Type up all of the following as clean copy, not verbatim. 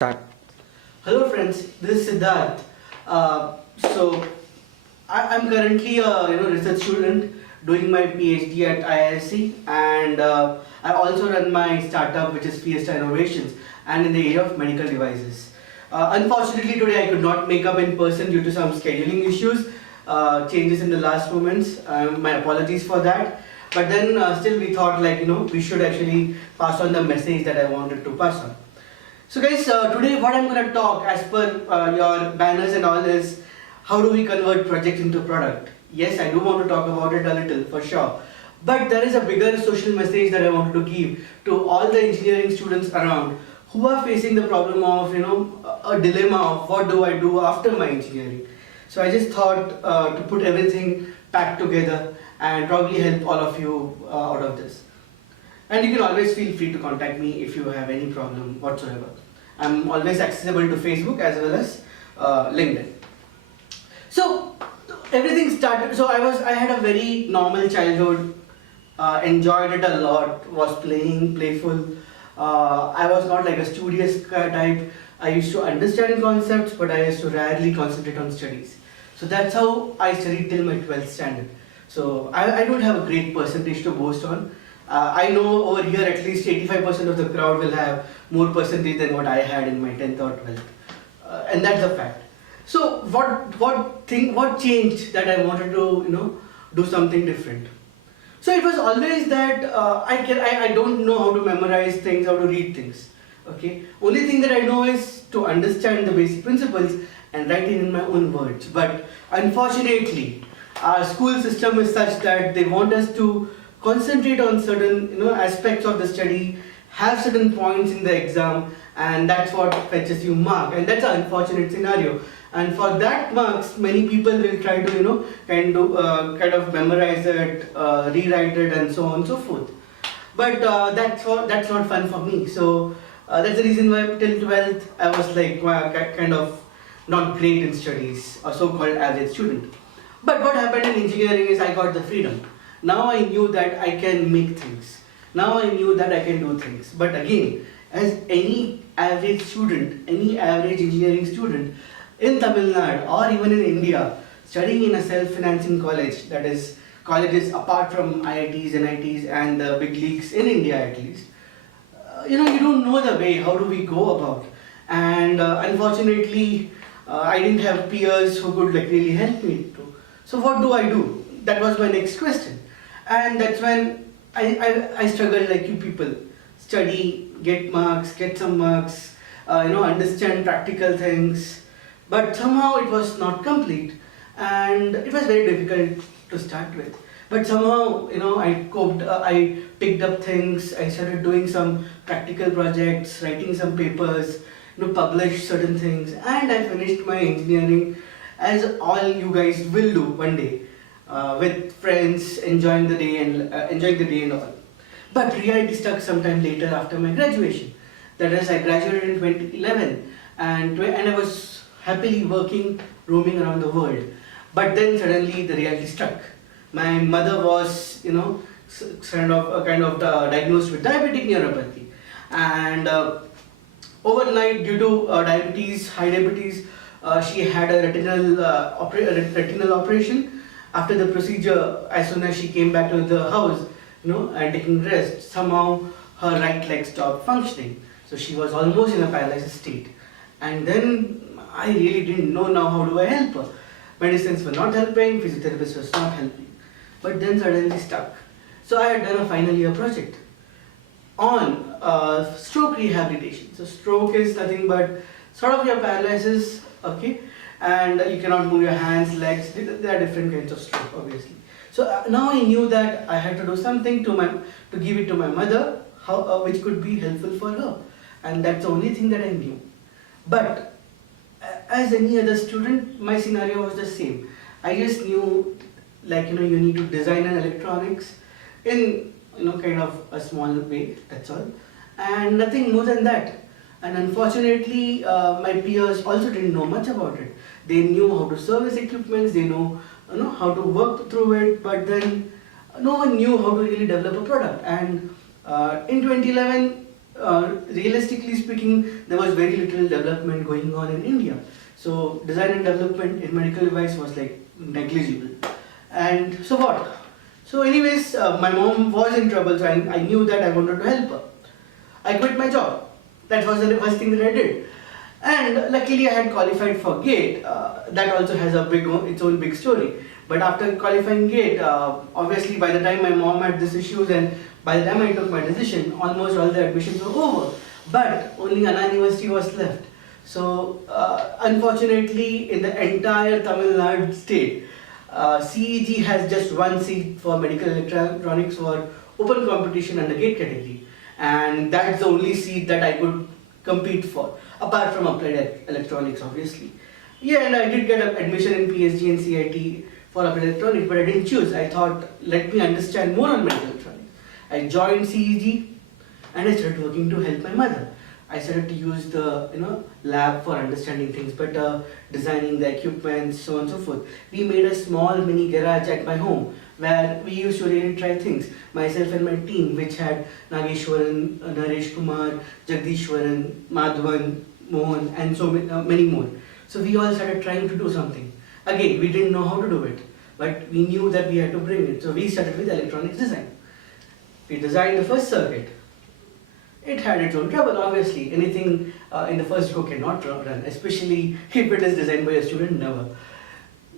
Start. Hello friends, this is Siddharth. So I'm currently a research student doing my PhD at IISc, and I also run my startup which is Fiesta Innovations and in the area of medical devices. Unfortunately today I could not make up in person due to some scheduling issues, changes in the last moments. My apologies for that. But then still we thought we should actually pass on the message that I wanted to pass on. So guys, today what I'm going to talk as per your banners and all is how do we convert project into product. Yes, I do want to talk about it a little for sure. But there is a bigger social message that I wanted to give to all the engineering students around who are facing the problem of a dilemma of what do I do after my engineering. So I just thought to put everything packed together and probably help all of you out of this. And you can always feel free to contact me if you have any problem whatsoever. I'm always accessible to Facebook as well as LinkedIn. So everything started. So I had a very normal childhood. Enjoyed it a lot. Was playing, playful. I was not like a studious type. I used to understand concepts, but I used to rarely concentrate on studies. So that's how I studied till my 12th standard. So I don't have a great percentage to boast on. I know over here at least 85% of the crowd will have more percentage than what I had in my 10th or 12th, and that's a fact. So what changed that I wanted to do something different? So it was always that I don't know how to memorize things, how to read things. Okay, only thing that I know is to understand the basic principles and write it in my own words. But unfortunately, our school system is such that they want us to concentrate on certain aspects of the study, have certain points in the exam, and that's what fetches you mark, and that's an unfortunate scenario. And for that marks, many people will try to kind of memorize it, rewrite it, and so on and so forth. But that's not fun for me. So that's the reason why till 12th I was like kind of not great in studies, a so-called average student. But what happened in engineering is I got the freedom. Now I knew that I can make things. Now I knew that I can do things. But again, as any average student, any average engineering student in Tamil Nadu or even in India, studying in a self-financing college, that is colleges apart from IITs, NITs and the big leagues in India at least, you don't know the way, how do we go about. And unfortunately, I didn't have peers who could really help me to. So what do? That was my next question. And that's when I struggled like you people. Study, get marks, get some marks, understand practical things. But somehow it was not complete. And it was very difficult to start with. But somehow, I coped, I picked up things, I started doing some practical projects, writing some papers, published certain things, and I finished my engineering as all you guys will do one day. With friends, enjoying the day and all. But reality struck sometime later after my graduation. That is, I graduated in 2011, and I was happily working, roaming around the world. But then suddenly the reality struck. My mother was, kind of diagnosed with diabetic neuropathy, and overnight, due to diabetes, high diabetes, she had a retinal operation. After the procedure, as soon as she came back to the house, and taking rest, somehow her right leg stopped functioning. So she was almost in a paralysis state. And then I really didn't know now how do I help her. Medicines were not helping, physiotherapist was not helping. But then suddenly stuck. So I had done a final year project on stroke rehabilitation. So stroke is nothing but sort of your paralysis, okay? And you cannot move your hands, legs. There are different kinds of stroke, obviously. So now I knew that I had to do something to give it to my mother, which could be helpful for her, and that's the only thing that I knew. But as any other student, my scenario was the same. I just knew, you need to design an electronics in kind of a small way. That's all, and nothing more than that. And unfortunately, my peers also didn't know much about it. They knew how to service equipments, they know how to work through it, but then no one knew how to really develop a product. And in 2011, realistically speaking, there was very little development going on in India. So design and development in medical device was like negligible. And so what? So anyways, my mom was in trouble, so I knew that I wanted to help her. I quit my job. That was the first thing that I did. And luckily I had qualified for GATE. That also has its own big story. But after qualifying GATE, obviously by the time my mom had these issues and by the time I took my decision, almost all the admissions were over. But only Anna University was left. So unfortunately, in the entire Tamil Nadu state, CEG has just one seat for medical electronics for open competition under GATE category. And that's the only seat that I could compete for, apart from applied electronics, obviously. Yeah, and I did get an admission in PhD and CIT for applied electronics, but I didn't choose. I thought, let me understand more on medical electronics. I joined CEG and I started working to help my mother. I started to use the lab for understanding things better, designing the equipment, so on and so forth. We made a small mini garage at my home where we used to really try things. Myself and my team, which had Nageshwaran, Naresh Kumar, Jagdishwaran, Madhavan, Mohan, and so many more. So we all started trying to do something. Again, we didn't know how to do it, but we knew that we had to bring it. So we started with electronics design. We designed the first circuit. It had its own trouble, obviously. Anything in the first go cannot run, especially if it is designed by a student, never.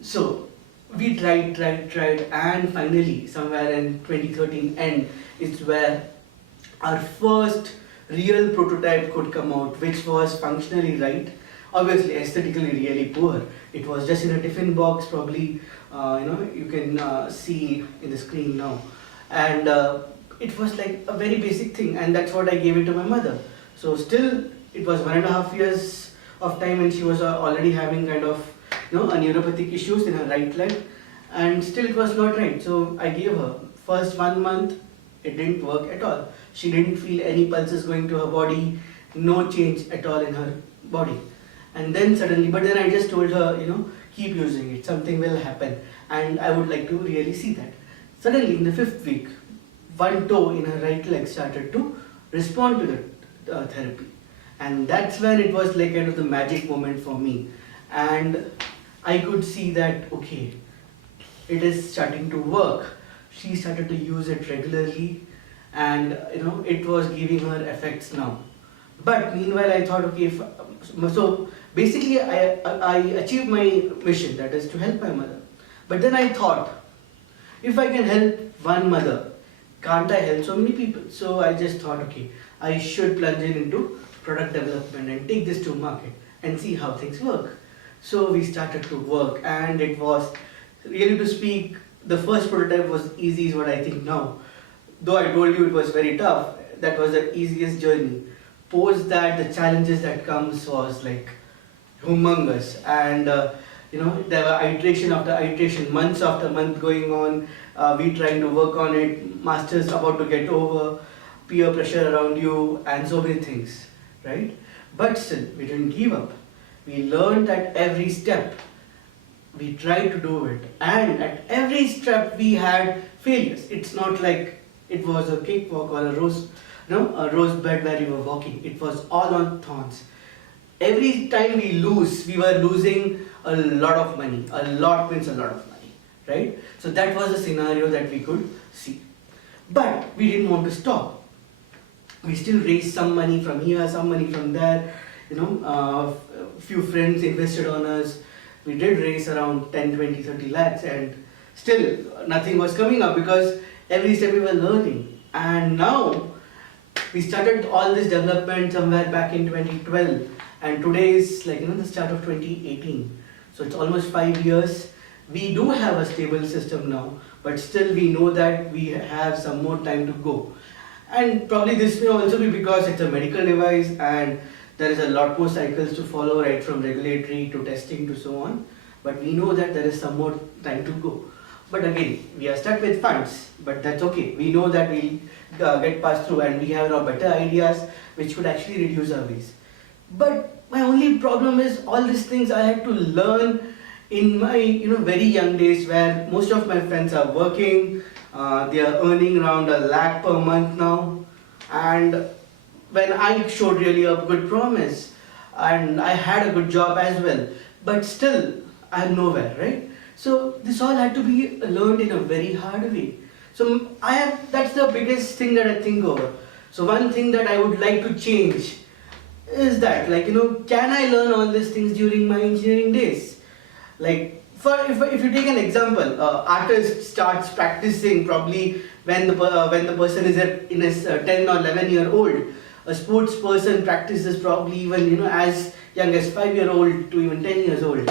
So we tried, and finally, somewhere in 2013 end, is where our first real prototype could come out, which was functionally right. Obviously, aesthetically really poor. It was just in a tiffin box, probably, you can see in the screen now. And it was like a very basic thing, and that's what I gave it to my mother. So still, it was 1.5 years of time, and she was already having kind of a neuropathic issues in her right leg, and still it was not right. So I gave her. First 1 month, it didn't work at all. She didn't feel any pulses going to her body, no change at all in her body. And then suddenly, but then I just told her, keep using it, something will happen, and I would like to really see that. Suddenly, in the 5th week, one toe in her right leg started to respond to the therapy. And that's when it was like kind of the magic moment for me. And I could see that, okay, it is starting to work. She started to use it regularly, and it was giving her effects now. But meanwhile, I thought, okay, so basically I achieved my mission, that is to help my mother. But then I thought, if I can help one mother, can't I help so many people? So I just thought, okay, I should plunge into product development and take this to market and see how things work. So we started to work, and it was, really to speak, the first prototype was easy is what I think now. Though I told you it was very tough, that was the easiest journey. Post that, the challenges that comes was like humongous, and there were iteration after iteration, months after month going on. We trying to work on it, masters about to get over, peer pressure around you, and so many things, right? But still, we didn't give up. We learned at every step. We tried to do it, and at every step we had failures. It's not like it was a cakewalk or a rose bed where you were walking. It was all on thorns. Every time we were losing a lot of money. A lot means a lot of money, right? So that was the scenario that we could see. But we didn't want to stop. We still raised some money from here, some money from there. Few friends invested on us. We did raise around 10, 20, 30 lakhs, and still nothing was coming up because every step we were learning. And now we started all this development somewhere back in 2012, and today is like the start of 2018. So it's almost 5 years. We do have a stable system now, but still we know that we have some more time to go. And probably this may also be because it's a medical device and there is a lot more cycles to follow, right, from regulatory to testing to so on. But we know that there is some more time to go. But again, we are stuck with funds, but that's okay. We know that we'll get passed through, and we have now better ideas which could actually reduce our waste. But my only problem is all these things I had to learn in my very young days, where most of my friends are working, they are earning around 1 lakh per month now, and when I showed really a good promise and I had a good job as well, but still I'm nowhere, right? So this all had to be learned in a very hard way. So that's the biggest thing that I think over. So one thing that I would like to change is that, like, can I learn all these things during my engineering days? Like, if you take an example, artist starts practicing probably when the person is in his 10 or 11-year old. A sports person practices probably even as young as 5-year-old to even 10 years old.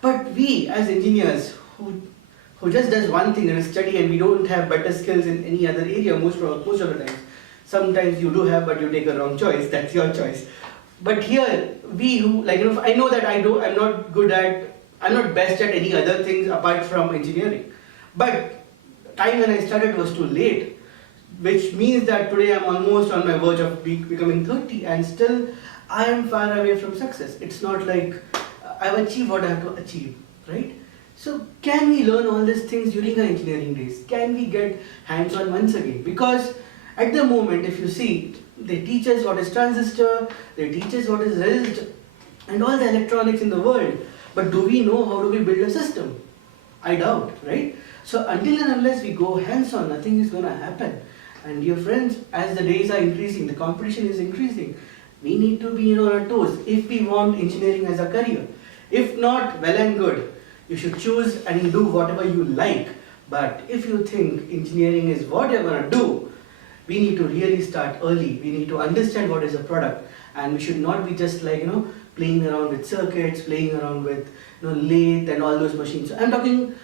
But we as engineers who just does one thing and study, and we don't have better skills in any other area most of the times. Sometimes you do have, but you take a wrong choice. That's your choice. But here we who I know that I'm not best at any other things apart from engineering. But time when I started was too late, which means that today I'm almost on my verge of becoming 30, and still I am far away from success. It's not like I've achieved what I have to achieve, right? So can we learn all these things during our engineering days? Can we get hands-on once again? Because at the moment, if you see, they teach us what is transistor, they teach us what is resistor, and all the electronics in the world. But do we know how do we build a system? I doubt, right? So until and unless we go hands-on, nothing is going to happen. And dear friends, as the days are increasing, the competition is increasing, we need to be on our toes if we want engineering as a career. If not, well and good. You should choose and do whatever you like. But if you think engineering is what you're going to do, we need to really start early. We need to understand what is a product, and we should not be just playing around with circuits, playing around with lathe and all those machines. So I'm talking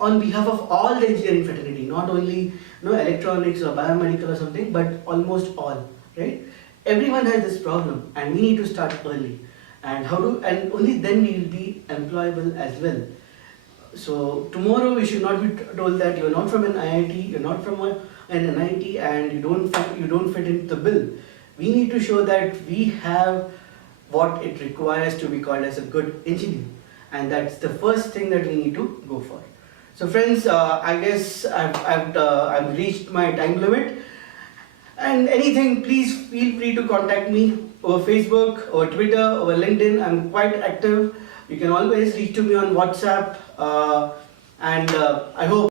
on behalf of all the engineering fraternity, not only electronics or biomedical or something, but almost all, right? Everyone has this problem, and we need to start early. And only then we will be employable as well. So tomorrow we should not be told that you're not from an IIT, you're not from an NIT, and you don't fit into the bill. We need to show that we have what it requires to be called as a good engineer, and that's the first thing that we need to go for. So friends, I guess I've reached my time limit. And anything, please feel free to contact me over Facebook, over Twitter, over LinkedIn. I'm quite active. You can always reach to me on WhatsApp, and I hope